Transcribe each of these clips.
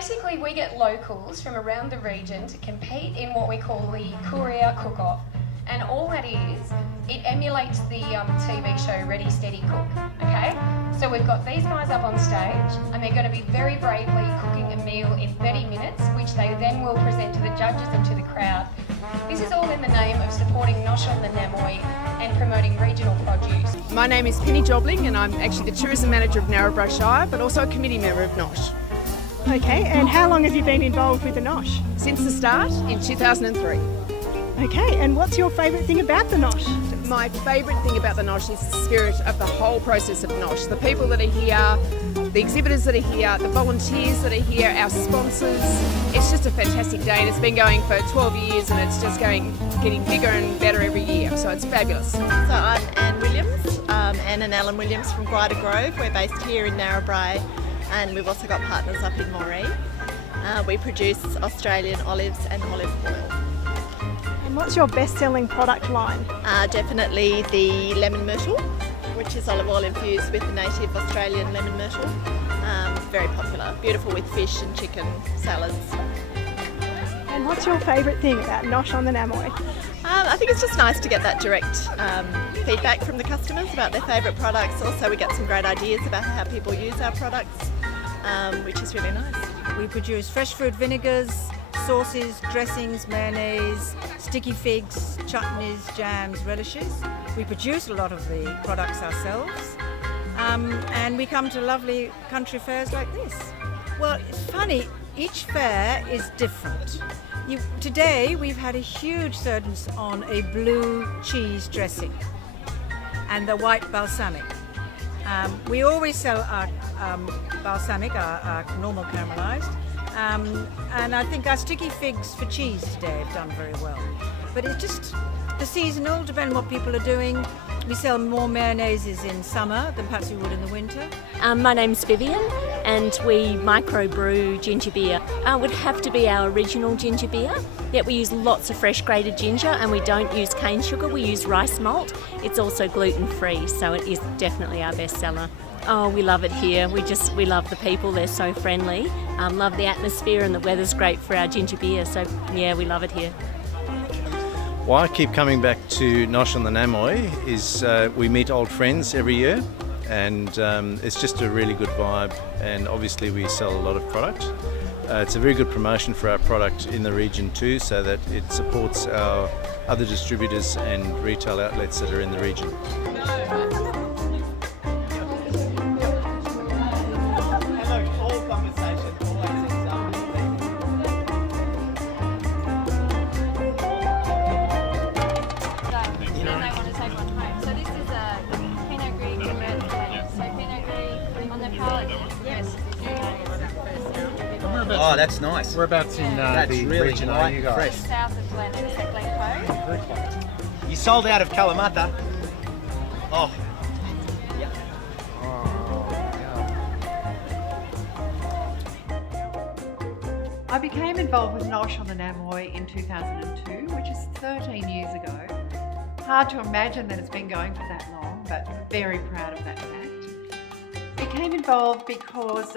basically we get locals from around the region to compete in what we call the Courier Cook-Off. And all that is, it emulates the TV show Ready, Steady, Cook, okay? So we've got these guys up on stage and they're going to be very bravely cooking a meal in 30 minutes, which they then will present to the judges and to the crowd. This is all in the name of supporting Nosh on the Namoi and promoting regional produce. My name is Penny Jobling and I'm actually the Tourism Manager of Narrabri Shire, but also a committee member of Nosh. Okay, and how long have you been involved with the Nosh? Since the start in 2003. Okay, and what's your favourite thing about the Nosh? My favourite thing about the Nosh is the spirit of the whole process of Nosh. The people that are here, the exhibitors that are here, the volunteers that are here, our sponsors. It's just a fantastic day and it's been going for 12 years and it's just getting bigger and better every year, so it's fabulous. So I'm Anne Williams, Anne and Alan Williams from Gwydir Grove. We're based here in Narrabri and we've also got partners up in Moree. We produce Australian olives and olive oil. And what's your best-selling product line? Definitely the lemon myrtle, which is olive oil infused with the native Australian lemon myrtle. Very popular, beautiful with fish and chicken, salads. And what's your favourite thing about Nosh on the Namoi? I think it's just nice to get that direct feedback from the customers about their favourite products. Also, we get some great ideas about how people use our products, which is really nice. We produce fresh fruit vinegars, sauces, dressings, mayonnaise, sticky figs, chutneys, jams, relishes. We produce a lot of the products ourselves, and we come to lovely country fairs like this. Well, it's funny, each fair is different. Today we've had a huge surge on a blue cheese dressing and the white balsamic. We always sell our balsamic, our normal caramelised, and I think our sticky figs for cheese today have done very well. But it's just the seasonal, depending on what people are doing. We sell more mayonnaises in summer than perhaps we would in the winter. My name's Vivian and we microbrew ginger beer. It would have to be our original ginger beer. Yet we use lots of fresh grated ginger and we don't use cane sugar, we use rice malt. It's also gluten free, so it is definitely our best seller. Oh, we love it here. We love the people, they're so friendly. Love the atmosphere and the weather's great for our ginger beer, so yeah, we love it here. Why I keep coming back to Nosh on the Namoi is we meet old friends every year and it's just a really good vibe, and obviously we sell a lot of product. It's a very good promotion for our product in the region too, so that it supports our other distributors and retail outlets that are in the region. Oh, that's nice. Whereabouts in the really region are you guys? South of Glencoe. You sold out of Kalamata. Oh. I became involved with Nosh on the Namoi in 2002, which is 13 years ago. Hard to imagine that it's been going for that long, but very proud of that fact. Became involved because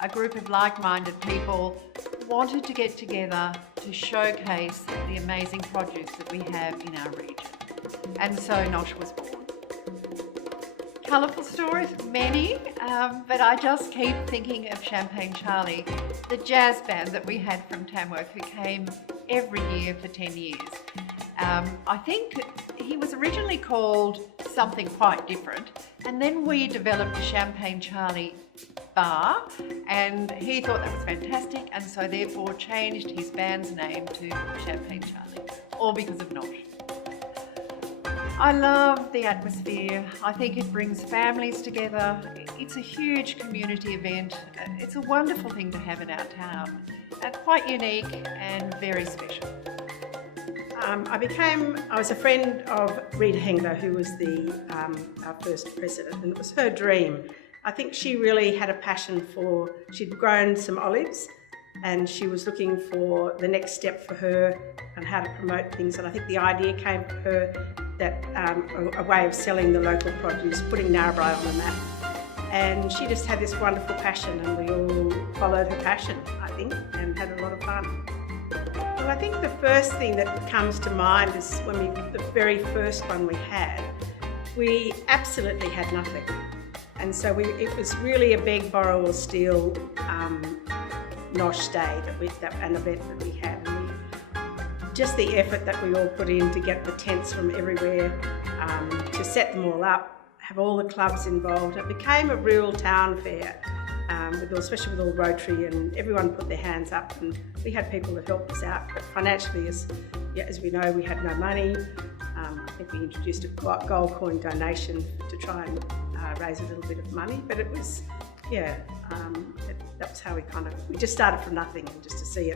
a group of like-minded people wanted to get together to showcase the amazing produce that we have in our region. And so Nosh was born. Colourful stories, many, but I just keep thinking of Champagne Charlie, the jazz band that we had from Tamworth who came every year for 10 years. I think he was originally called something quite different, and then we developed the Champagne Charlie bar, and he thought that was fantastic, and so therefore changed his band's name to Champagne Charlie, all because of Nosh. I love the atmosphere. I think it brings families together. It's a huge community event. It's a wonderful thing to have in our town. Quite unique and very special. I was a friend of Rita Hengler, who was our first president, and it was her dream. I think she really had a passion she'd grown some olives and she was looking for the next step for her and how to promote things, and I think the idea came to her that a way of selling the local produce, putting Narrabri on the map. And she just had this wonderful passion, and we all followed her passion, I think, and had a lot of fun. Well, I think the first thing that comes to mind is the very first one we had, we absolutely had nothing. And so it was really a beg, borrow or steal Nosh Day, an event that we had. And just the effort that we all put in to get the tents from everywhere, to set them all up, have all the clubs involved. It became a real town fair, especially with all Rotary, and everyone put their hands up, and we had people that helped us out. But financially, as we know, we had no money. I think we introduced a gold coin donation to try and raise a little bit of money, but it was, that was how we just started from nothing, and just to see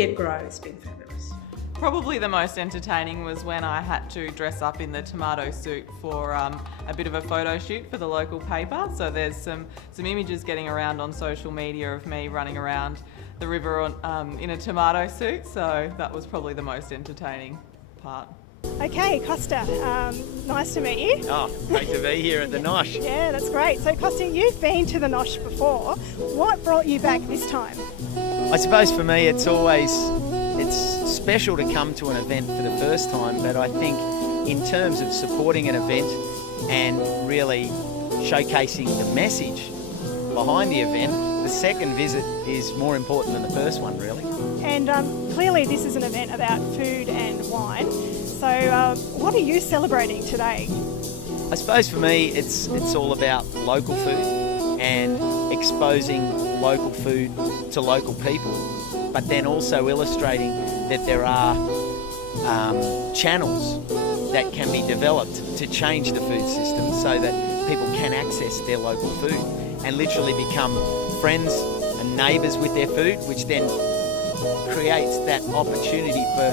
it grow, it's been fabulous. Probably the most entertaining was when I had to dress up in the tomato suit for a bit of a photo shoot for the local paper. So there's some images getting around on social media of me running around the river in a tomato suit. So that was probably the most entertaining part. Okay, Costa, nice to meet you. Oh, great to be here at the Nosh. Yeah, that's great. So Costa, you've been to the Nosh before. What brought you back this time? I suppose for me it's special to come to an event for the first time, but I think in terms of supporting an event and really showcasing the message behind the event, the second visit is more important than the first one, really. And clearly this is an event about food and wine. So what are you celebrating today? I suppose for me it's all about local food and exposing local food to local people, but then also illustrating that there are channels that can be developed to change the food system so that people can access their local food and literally become friends and neighbours with their food, which then creates that opportunity for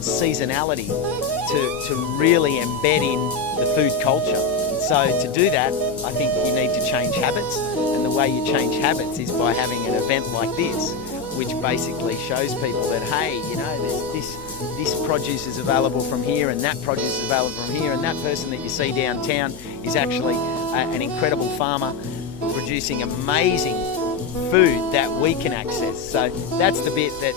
seasonality to really embed in the food culture. So to do that, I think you need to change habits, and the way you change habits is by having an event like this, which basically shows people that, hey, there's this produce is available from here, and that produce is available from here, and that person that you see downtown is actually an incredible farmer producing amazing food that we can access. So that's the bit that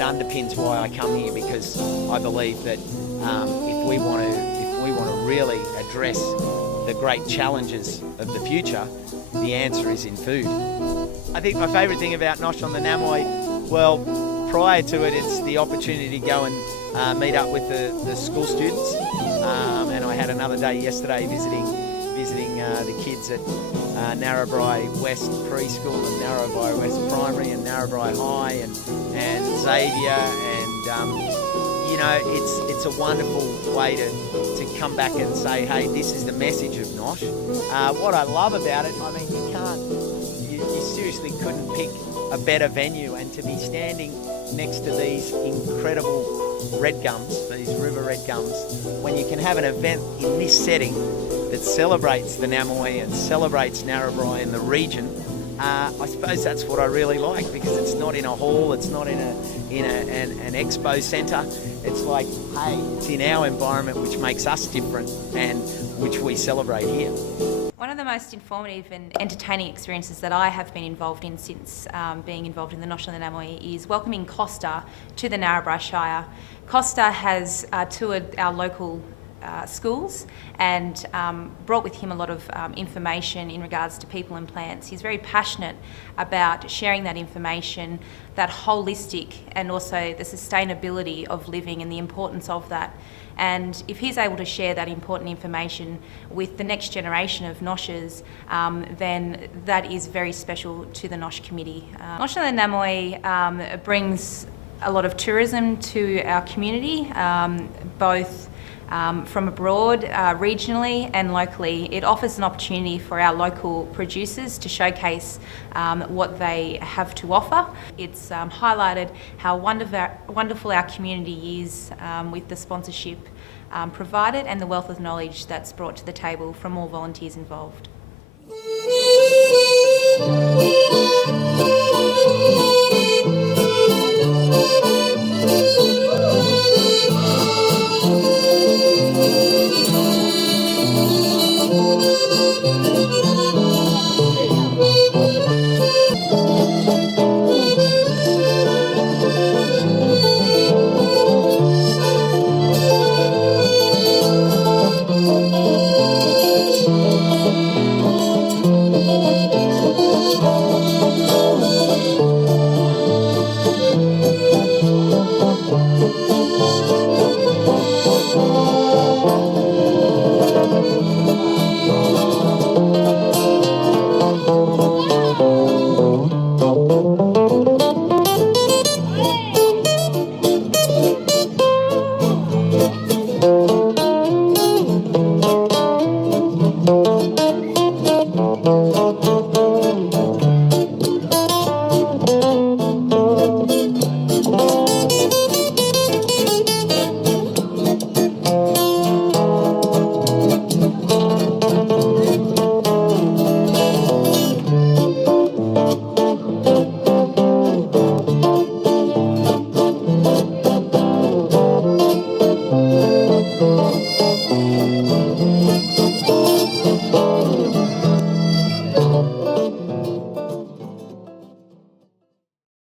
underpins why I come here, because I believe that if we want to really address the great challenges of the future, the answer is in food. I think my favourite thing about Nosh on the Namoi, well, prior to it, it's the opportunity to go and meet up with the school students, and I had another day yesterday visiting the kids at Narrabri West Preschool and Narrabri West Primary and Narrabri High and Xavier, and it's a wonderful way to come back and say, hey, this is the message of Nosh. What I love about it, I mean, you seriously couldn't pick a better venue, and to be standing next to these incredible red gums, these river red gums, when you can have an event in this setting that celebrates the Namoi and celebrates Narrabri and the region, I suppose that's what I really like, because it's not in a hall, it's not in an expo centre. It's like, hey, it's in our environment, which makes us different and which we celebrate here. One of the most informative and entertaining experiences that I have been involved in since being involved in the Nosh on the Namoi is welcoming Costa to the Narrabri Shire. Costa has toured our local schools and brought with him a lot of information in regards to people and plants. He's very passionate about sharing that information, that holistic, and also the sustainability of living and the importance of that. And if he's able to share that important information with the next generation of Noshers, then that is very special to the Nosh committee. Nosh on the Namoi brings a lot of tourism to our community, both from abroad, regionally and locally. It offers an opportunity for our local producers to showcase what they have to offer. It's highlighted how wonderful our community is with the sponsorship provided and the wealth of knowledge that's brought to the table from all volunteers involved. Thank you.